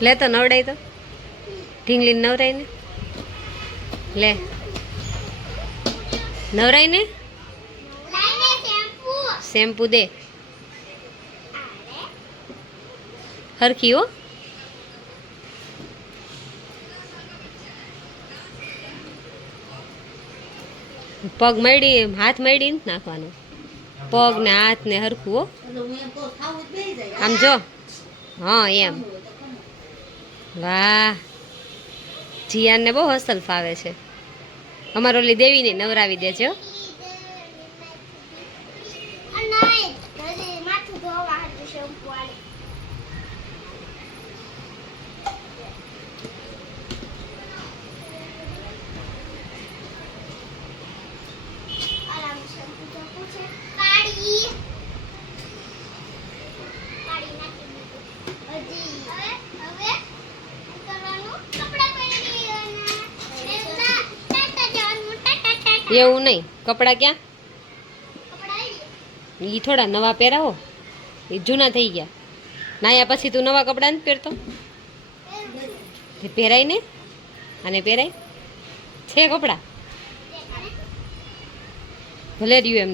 લે તો નવડાય તો ઢીંગલી નવરાય ને લે નવરાય ને શેમ્પુ દે હરખી હો પગ મળી હાથ મળી ને નાખવાનું પગ ને હાથ ને હરખું હો આમ જો હા એમ વાહ જીયાને બહુ અસલ ફાવે છે અમારો ઓલી દેવીને નવરાવી દેજો એવું નહીં કપડાં ક્યાં એ થોડા નવા પહેરાવો એ જૂના થઈ ગયા નાયા પછી તું નવા કપડાં નથી પહેરતો પહેરાય ને અને પહેરાય છે કપડાં ભલે રહ્યું એમ